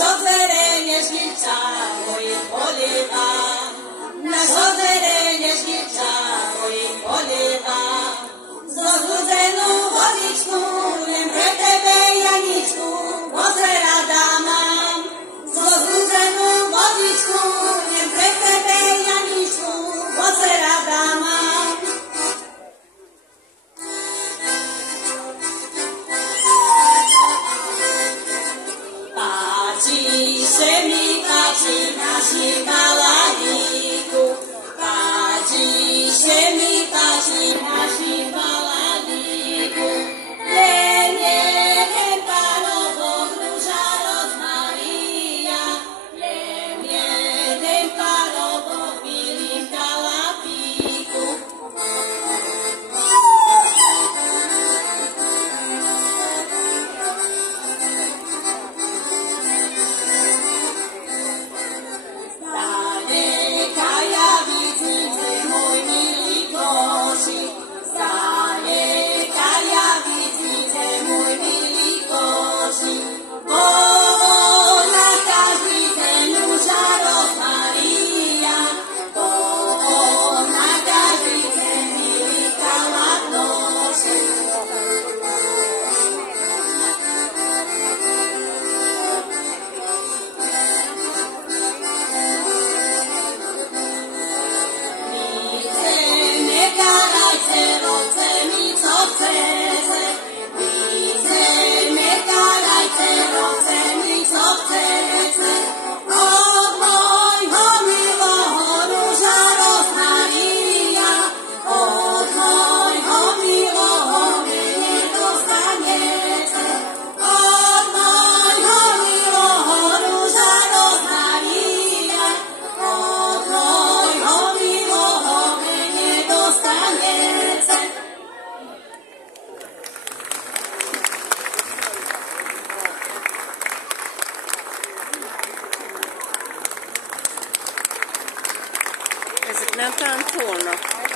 otwerenie żnicza moich poliwa, na otwerenie żnicza moich poliwa. Zobudzeną wodiczku, nie pre tebe Janiczku, pozerada mam. Zobudzeną wodiczku, nie pre tebe Janiczku, pozerada mam. Paci se mi paci nasi baladiku, paci se mi paci nasi baladiku. Lenie ten parowo róża rozmaria, lenie ten parowo pilinka lapiku. Ezek nem táncolnak?